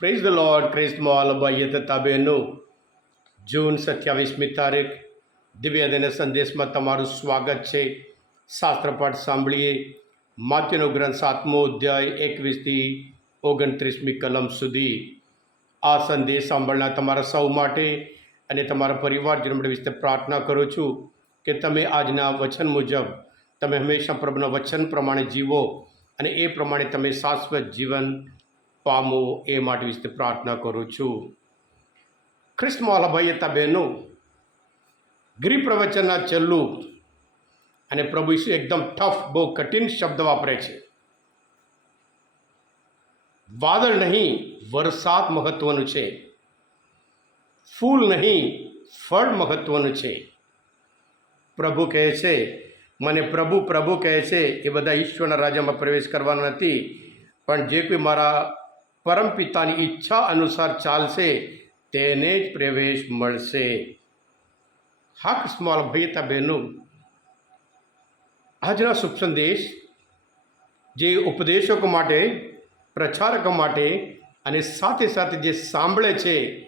Praise the lord ક્રિસ્મોલ તથા બહેનો જૂન સત્યાવીસમી તારીખ દિવ્ય દિન સંદેશમાં તમારું સ્વાગત છે શાસ્ત્રપાઠ સાંભળીએ માત્યનો ગ્રંથ સાતમો અધ્યાય એકવીસથી ઓગણત્રીસમી કલમ સુધી આ સંદેશ સાંભળનાર તમારા સૌ માટે અને તમારા પરિવારજનો માટે વિશે પ્રાર્થના કરું છું કે તમે આજના વચન મુજબ તમે હંમેશા પ્રભુના વચન પ્રમાણે જીવો અને એ પ્રમાણે તમે શાશ્વત જીવન પામો એ માટે વિશે પ્રાર્થના કરું છું ખ્રિસ્તમાં ભાઈ હતા બહેનો ગિરી પ્રવચનના છેલ્લું અને પ્રભુ ઈસુ એકદમ ટફ બહુ કઠિન શબ્દ વાપરે છે વાદળ નહીં વરસાદ મહત્વનું છે ફૂલ નહીં ફળ મહત્વનું છે પ્રભુ કહે છે મને પ્રભુ પ્રભુ કહે છે એ બધા ઈશ્વરના રાજ્યમાં પ્રવેશ કરવાનો નથી પણ જે કોઈ મારા પરમપિતાની ઈચ્છા અનુસાર ચાલશે, તેને જ પ્રવેશ મળશે. હક સ્મોલ ભયતા બહેનો, આજના શુભ સંદેશ જે ઉપદેશકો માટે, પ્રચારકો માટે અને સાથે સાથે જે સાંભળે છે,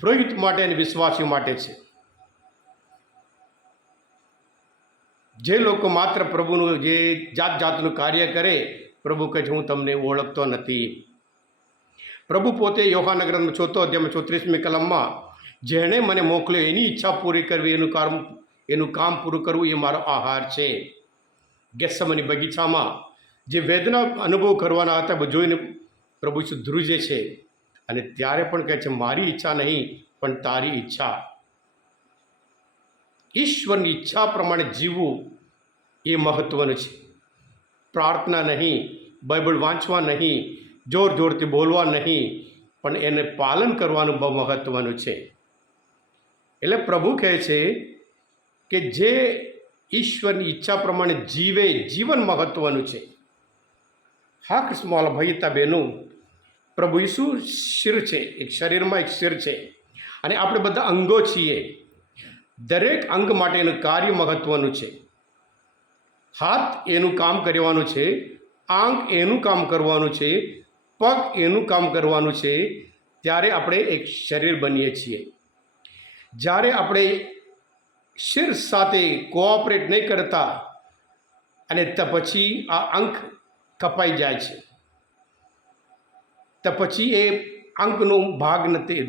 પુરોહિત માટે અને વિશ્વાસીઓ માટે છે. જે લોકો માત્ર પ્રભુનું જે જાત જાતનું કાર્ય કરે, પ્રભુ કહે હું તમને ઓળખતો નથી. પ્રભુ પોતે યોહાના ગ્રંથમાં ચોથો અધ્યાયમાં ચોત્રીસમી કલમમાં, જેણે મને મોકલ્યો, એની ઈચ્છા પૂરી કરવી, એનું કામ એનું કામ પૂરું કરવું, એ મારો આહાર છે. ગેસમની બગીચામાં જે વેદના અનુભવ કરવાના હતા જોઈને પ્રભુ ધ્રુજે છે. અને ત્યારે પણ કહે છે, મારી ઈચ્છા નહીં, પણ તારી ઈચ્છા. ઈશ્વરની ઈચ્છા પ્રમાણે જીવવું એ મહત્ત્વનું છે. પ્રાર્થના નહીં, બાઇબલ વાંચવા નહીં જોર જોરથી બોલવા નહીં, પણ એને પાલન કરવાનું બહુ મહત્ત્વનું છે. એટલે પ્રભુ કહે છે કે જે ઈશ્વરની ઈચ્છા પ્રમાણે જીવે, જીવન મહત્ત્વનું છે. હા, કૃષ્ણ ભયતા બહેનું, પ્રભુ ઈસુ શિર છે, એક શરીરમાં એક શિર છે. અને આપણે બધા અંગો છીએ. દરેક અંગ માટેનું કાર્ય મહત્ત્વનું છે. હાથ એનું કામ કરવાનું છે, આંખ એનું કામ કરવાનું છે પગ એનું કામ કરવાનું છે ત્યારે આપણે એક શરીર બનીએ છીએ. જ્યારે આપણે શિર સાથે કોઓપરેટ નહીં કરતા અને તો પછી આ અંક કપાઈ જાય છે. તો પછી એ અંકનો ભાગ નથી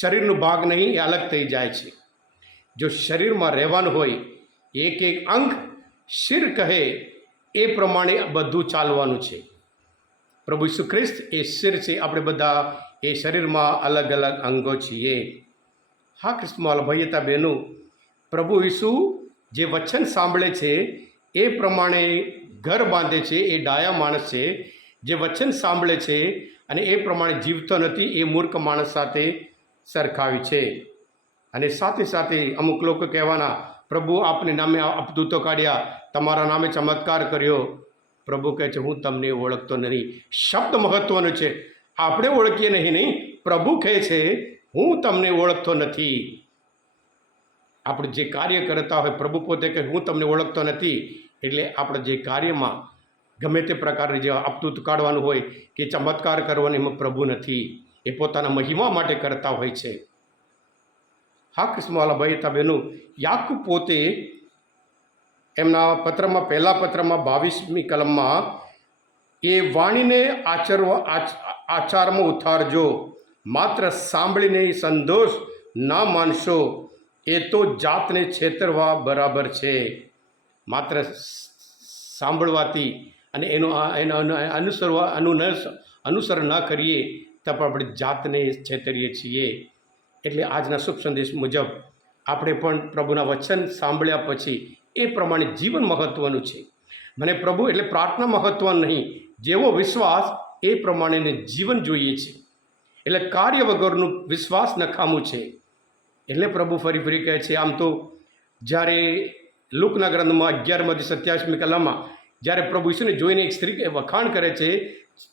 શરીરનો ભાગ નહીં, એ અલગ થઈ જાય છે. જો શરીરમાં રહેવાનું હોય, એક એક અંક શિર કહે એ પ્રમાણે બધું ચાલવાનું છે. પ્રભુ ઈસુ ખ્રિસ્ત એ શિર છે. આપણે બધા એ શરીરમાં અલગ અલગ અંગો છીએ. હા, ખ્રિસ્તમાં ભૈયતા બહેનો, પ્રભુ ઈસુ જે વચન સાંભળે છે એ પ્રમાણે ઘર બાંધે છે, એ ડાયા માણસ છે. જે વચન સાંભળે છે અને એ પ્રમાણે જીવતો નથી, એ મૂર્ખ માણસ સાથે સરખાવી છે. અને સાથે સાથે અમુક લોકો કહેવાના, પ્રભુ, આપને નામે અપદૂતો કાઢ્યા, તમારા નામે ચમત્કાર કર્યો. પ્રભુ કહે છે, હું તમને ઓળખતો નથી. શબ્દ મહત્વનો છે. આપણે ઓળખીએ નહીં નહીં. પ્રભુ કહે છે, હું તમને ઓળખતો નથી. આપણે જે કાર્ય કરતા હોય, પ્રભુ પોતે કહે, હું તમને ઓળખતો નથી. એટલે આપણે જે કાર્યમાં ગમે તે પ્રકારની જે આપતું કાઢવાનું હોય, કે ચમત્કાર કરવાનો, એમાં પ્રભુ નથી. એ પોતાના મહિમા માટે કરતા હોય છે. હા, કૃષ્ણવાલા ભાઈ તાબેનું યાકુ પોતે એમના પત્રમાં, પહેલા પત્રમાં, બાવીસમી કલમમાં, એ વાણીને આચરવા, આચ- આચારમાં ઉતારજો. માત્ર સાંભળીને સંતોષ ના માનશો. એ તો જાતને છેતરવા બરાબર છે. માત્ર સાંભળવાથી અને એનો એનો અનુસરવા અનુ અનુસરણ ન કરીએ તો પણ આપણે જાતને છેતરીએ છીએ. એટલે આજના શુભ સંદેશ મુજબ, આપણે પણ પ્રભુના વચન સાંભળ્યા પછી એ પ્રમાણે જીવન મહત્ત્વનું છે. મને પ્રભુ એટલે પ્રાર્થના મહત્ત્વનું નહીં, જેવો વિશ્વાસ એ પ્રમાણેને જીવન જોઈએ છે. એટલે કાર્ય વગરનું વિશ્વાસ નખામું છે. એટલે પ્રભુ ફરી ફરી કહે છે, આમ તો જ્યારે લુકના ગ્રંથમાં અગિયારમાંથી સત્યાવીસમી કલામાં જ્યારે પ્રભુ ઈસુને જોઈને એક સ્ત્રી વખાણ કરે છે,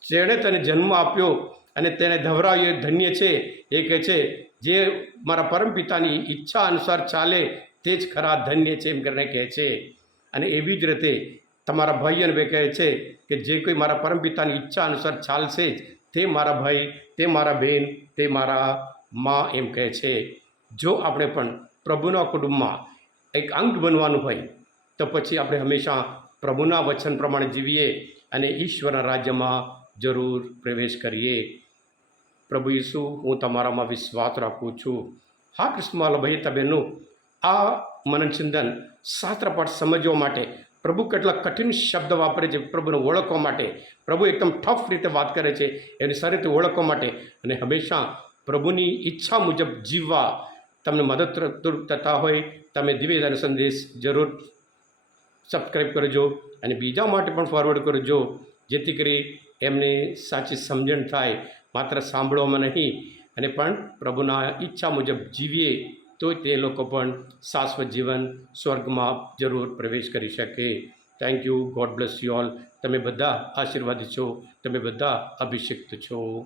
જેણે તને જન્મ આપ્યો અને તેને ધવરાવ્યો ધન્ય છે. એ કહે છે, જે મારા પરમપિતાની ઈચ્છા અનુસાર ચાલે તે જ ખરા ધન્ય છે એમ કરીને કહે છે. અને એવી જ રીતે તમારા ભાઈ અને કહે છે કે જે કોઈ મારા પરમપિતાની ઈચ્છા અનુસાર ચાલશે જ, તે મારા ભાઈ, તે મારા બહેન તે મારા મા એમ કહે છે. જો આપણે પણ પ્રભુના કુટુંબમાં એક અંગ બનવાનું હોય, તો પછી આપણે હંમેશા પ્રભુના વચન પ્રમાણે જીવીએ અને ઈશ્વરના રાજ્યમાં જરૂર પ્રવેશ કરીએ. પ્રભુ ઈસુ, હું તમારામાં વિશ્વાસ રાખું છું. હા, કૃષ્ણ ભાઈ, તબેનું આ મનનચિંતન શાસ્ત્રપાઠ સમજવા માટે પ્રભુ કેટલા કઠિન શબ્દ વાપરે છે, પ્રભુને ઓળખવા માટે. પ્રભુ એકદમ ટફ રીતે વાત કરે છે, એની સારી રીતે ઓળખવા માટે. અને હંમેશા પ્રભુની ઈચ્છા મુજબ જીવવા તમને મદદરૂપ થતા હોય, તમે દિવ્યદાન સંદેશ જરૂર સબસ્ક્રાઈબ કરજો અને બીજા માટે પણ ફોરવર્ડ કરજો, જેથી કરી એમને સાચી સમજણ થાય. માત્ર સાંભળવામાં નહીં, અને પણ પ્રભુના ઈચ્છા મુજબ જીવીએ. તો તે લોકો પણ શાશ્વત જીવન, સ્વર્ગમાં જરૂર પ્રવેશ કરી શકે. Thank you God bless you all તમે બધા આશીર્વાદ છો. તમે બધા અભિષિક્ત છો.